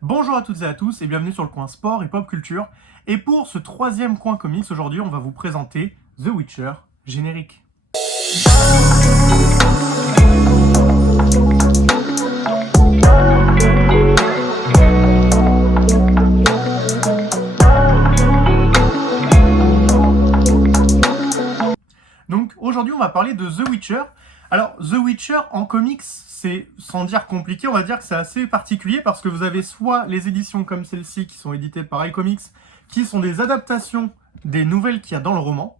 Bonjour à toutes et à tous et bienvenue sur le coin sport et pop culture. Et pour ce troisième coin comics, aujourd'hui on va vous présenter The Witcher générique. Donc aujourd'hui on va parler de The Witcher. Alors The Witcher en comics, c'est sans dire compliqué, on va dire que c'est assez particulier parce que vous avez soit les éditions comme celle-ci qui sont éditées par iComics, qui sont des adaptations des nouvelles qu'il y a dans le roman.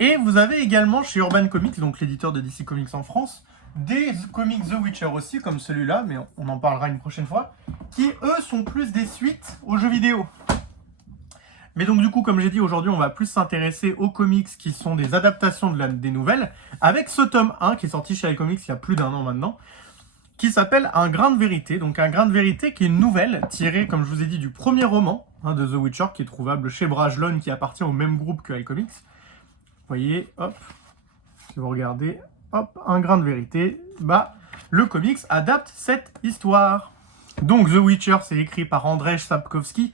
Et vous avez également chez Urban Comics, donc l'éditeur de DC Comics en France, des comics The Witcher aussi, comme celui-là, mais on en parlera une prochaine fois, qui eux sont plus des suites aux jeux vidéo. Mais donc du coup, comme j'ai dit, aujourd'hui, on va plus s'intéresser aux comics qui sont des adaptations des nouvelles, avec ce tome 1 qui est sorti chez iComics il y a plus d'1 an maintenant, qui s'appelle Un grain de vérité. Donc un grain de vérité qui est une nouvelle tirée, comme je vous ai dit, du premier roman de The Witcher, qui est trouvable chez Brajlon, qui appartient au même groupe que iComics. Vous voyez, hop, si vous regardez, hop, Un grain de vérité, bah, le comics adapte cette histoire. Donc The Witcher, c'est écrit par Andrzej Sapkowski,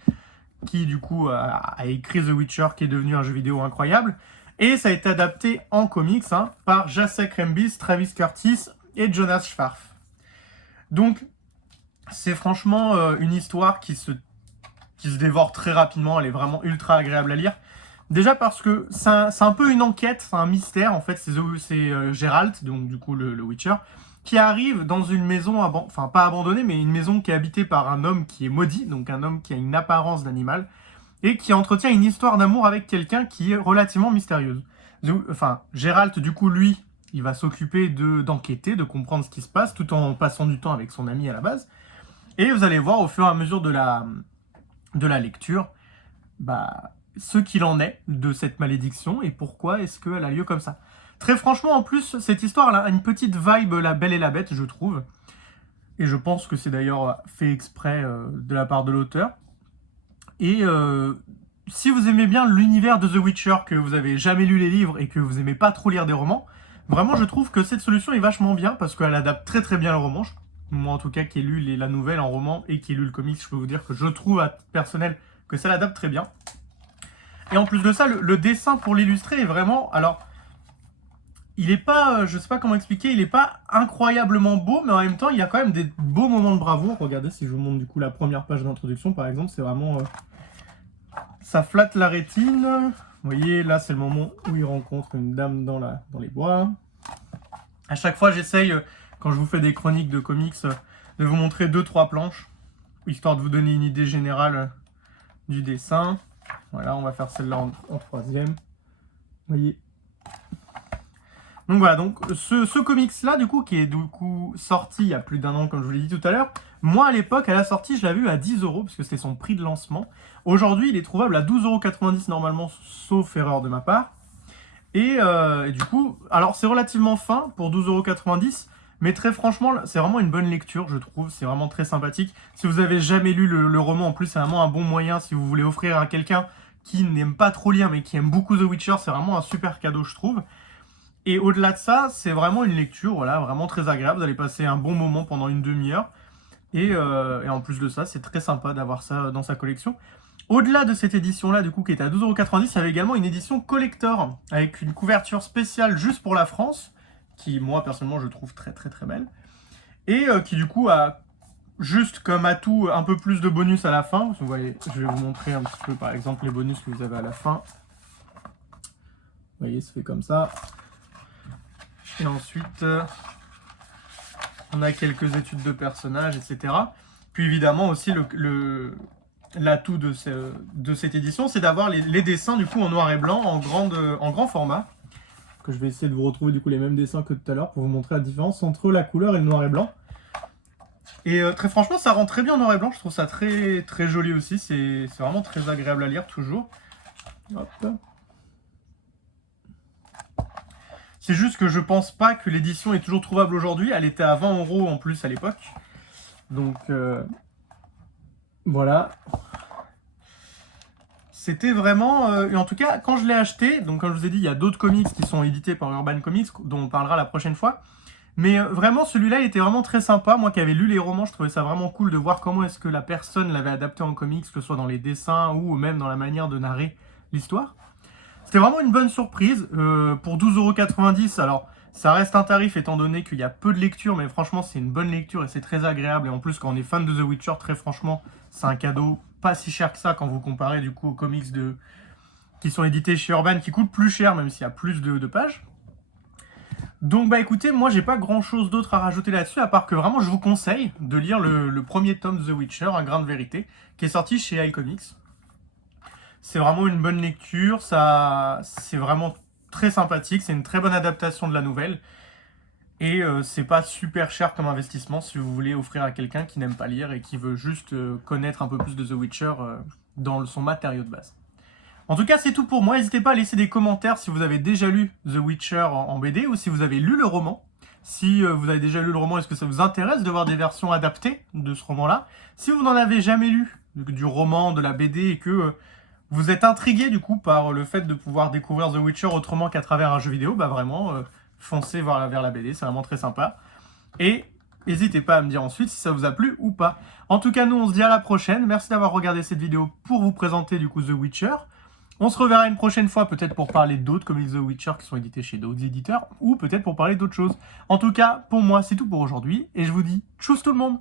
qui du coup a écrit The Witcher, qui est devenu un jeu vidéo incroyable. Et ça a été adapté en comics par Jacek Rembis, Travis Curtis et Jonas Schwarf. Donc, c'est franchement une histoire qui se dévore très rapidement, elle est vraiment ultra agréable à lire. Déjà parce que c'est un peu une enquête, c'est un mystère, en fait, c'est Geralt, donc du coup le Witcher, qui arrive dans une maison, enfin pas abandonnée, mais une maison qui est habitée par un homme qui est maudit, donc un homme qui a une apparence d'animal, et qui entretient une histoire d'amour avec quelqu'un qui est relativement mystérieuse. Enfin, Geralt, du coup, lui, il va s'occuper d'enquêter, de comprendre ce qui se passe, tout en passant du temps avec son ami à la base. Et vous allez voir au fur et à mesure de la lecture, bah, ce qu'il en est de cette malédiction et pourquoi est-ce qu'elle a lieu comme ça. Très franchement, en plus, cette histoire a une petite vibe La Belle et la Bête, je trouve. Et je pense que c'est d'ailleurs fait exprès de la part de l'auteur. Et si vous aimez bien l'univers de The Witcher, que vous avez jamais lu les livres et que vous aimez pas trop lire des romans, vraiment je trouve que cette solution est vachement bien parce qu'elle adapte très très bien le roman. Moi en tout cas qui ai lu la nouvelle en roman et qui ai lu le comics, je peux vous dire que je trouve à titre personnel que ça l'adapte très bien. Et en plus de ça, le dessin pour l'illustrer est vraiment... Alors, il est pas, je sais pas comment expliquer, il est pas incroyablement beau, mais en même temps, il y a quand même des beaux moments de bravoure. Regardez, si je vous montre du coup la première page d'introduction, par exemple, c'est vraiment... ça flatte la rétine. Vous voyez, là, c'est le moment où il rencontre une dame dans les bois. À chaque fois, j'essaye, quand je vous fais des chroniques de comics, de vous montrer 2-3 planches, histoire de vous donner une idée générale du dessin. Voilà, on va faire celle-là en troisième. Vous voyez. Donc voilà, donc ce comics-là, du coup, qui est du coup sorti il y a plus d'1 an, comme je vous l'ai dit tout à l'heure, moi, à l'époque, à la sortie, je l'avais vu à 10 €, parce que c'était son prix de lancement. Aujourd'hui, il est trouvable à 12,90 € normalement, sauf erreur de ma part. Et du coup, alors c'est relativement fin pour 12,90 €, mais très franchement, c'est vraiment une bonne lecture, je trouve. C'est vraiment très sympathique. Si vous avez jamais lu le roman, en plus, c'est vraiment un bon moyen si vous voulez offrir à quelqu'un qui n'aime pas trop lire, mais qui aime beaucoup The Witcher. C'est vraiment un super cadeau, je trouve. Et au-delà de ça, c'est vraiment une lecture, voilà, vraiment très agréable. Vous allez passer un bon moment pendant une demi-heure. Et en plus de ça, c'est très sympa d'avoir ça dans sa collection. Au-delà de cette édition-là, du coup, qui est à 12,90 €, il y avait également une édition collector avec une couverture spéciale juste pour la France, qui, moi, personnellement, je trouve très très très belle. Et qui, du coup, a juste comme atout un peu plus de bonus à la fin. Vous voyez, je vais vous montrer un petit peu, par exemple, les bonus que vous avez à la fin. Vous voyez, ça fait comme ça. Et ensuite, on a quelques études de personnages, etc. Puis évidemment aussi, l'atout de cette édition, c'est d'avoir les dessins du coup en noir et blanc, en grand format. Que je vais essayer de vous retrouver du coup les mêmes dessins que tout à l'heure pour vous montrer la différence entre la couleur et le noir et blanc. Et très franchement, ça rend très bien en noir et blanc. Je trouve ça très très joli aussi. C'est vraiment très agréable à lire toujours. Hop. C'est juste que je pense pas que l'édition est toujours trouvable aujourd'hui. Elle était à 20 € en plus à l'époque. Donc voilà. C'était vraiment... en tout cas, quand je l'ai acheté, donc comme je vous ai dit, il y a d'autres comics qui sont édités par Urban Comics, dont on parlera la prochaine fois. Mais vraiment, celui-là, il était vraiment très sympa. Moi qui avais lu les romans, je trouvais ça vraiment cool de voir comment est-ce que la personne l'avait adapté en comics, que ce soit dans les dessins ou même dans la manière de narrer l'histoire. C'était vraiment une bonne surprise. Pour 12,90 €, alors ça reste un tarif étant donné qu'il y a peu de lecture, mais franchement, c'est une bonne lecture et c'est très agréable. Et en plus, quand on est fan de The Witcher, très franchement, c'est un cadeau pas si cher que ça quand vous comparez du coup aux comics qui sont édités chez Urban, qui coûtent plus cher, même s'il y a plus de pages. Donc bah écoutez, moi j'ai pas grand chose d'autre à rajouter là-dessus, à part que vraiment je vous conseille de lire le premier tome de The Witcher, Un grain de vérité, qui est sorti chez iComics. C'est vraiment une bonne lecture, c'est vraiment très sympathique, c'est une très bonne adaptation de la nouvelle. Et c'est pas super cher comme investissement si vous voulez offrir à quelqu'un qui n'aime pas lire et qui veut juste connaître un peu plus de The Witcher dans son matériau de base. En tout cas, c'est tout pour moi. N'hésitez pas à laisser des commentaires si vous avez déjà lu The Witcher en BD ou si vous avez lu le roman. Si vous avez déjà lu le roman, est-ce que ça vous intéresse de voir des versions adaptées de ce roman-là? Si vous n'en avez jamais lu du roman, de la BD et que vous êtes intrigué du coup par le fait de pouvoir découvrir The Witcher autrement qu'à travers un jeu vidéo, bah vraiment, foncez vers la BD, c'est vraiment très sympa. Et n'hésitez pas à me dire ensuite si ça vous a plu ou pas. En tout cas, nous on se dit à la prochaine. Merci d'avoir regardé cette vidéo pour vous présenter du coup The Witcher. On se reverra une prochaine fois, peut-être pour parler d'autres comics The Witcher qui sont édités chez d'autres éditeurs, ou peut-être pour parler d'autres choses. En tout cas, pour moi, c'est tout pour aujourd'hui, et je vous dis tchuss tout le monde!